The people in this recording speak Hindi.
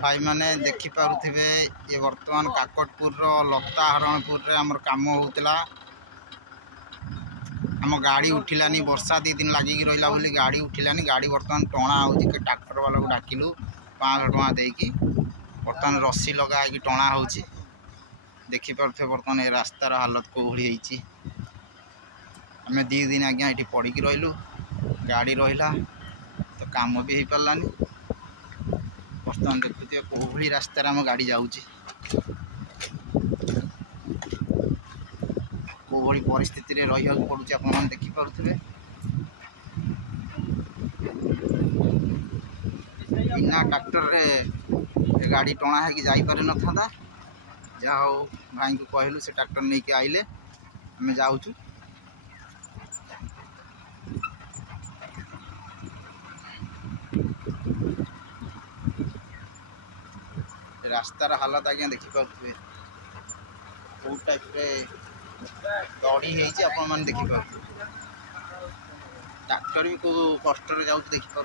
भाई मैंने देखिपे ये बर्तमान काकटपुर लता हरणपुर आमर कम होता आम गाड़ी उठिलानी वर्षा 2 दिन लगिक रहा बोली गाड़ी उठिलानी गाड़ी बर्तमान टणा हो ट्रैक्टर वाला को डाकिलु 500 टଙ୍କା देकी बर्तमान रस्सी लगा टणा हो देखिपे बर्तमान ये रास्तार हालत कौड़ी आम 2 दिन आज्ञा ये पड़ी रही गाड़ी रहा तो काम भी हो पारानी बर्तमान देखुए कौड़ी रास्तार आम गाड़ी जाऊँगी कौड़ी परिस्थिति रे रही पड़ुच आप देखिपे बिना ट्रैक्टर रे गाड़ी टणा है कि जापर न था जहा हो भाई को कहलु से ट्रैक्टर नहीं के आइले आम जाऊँ रास्तार हालत आज्ञा देखिपे कौ टाइप दड़ी देखिपे ट्रैक्टर भी कौ कष्ट जाऊँ देखिपे।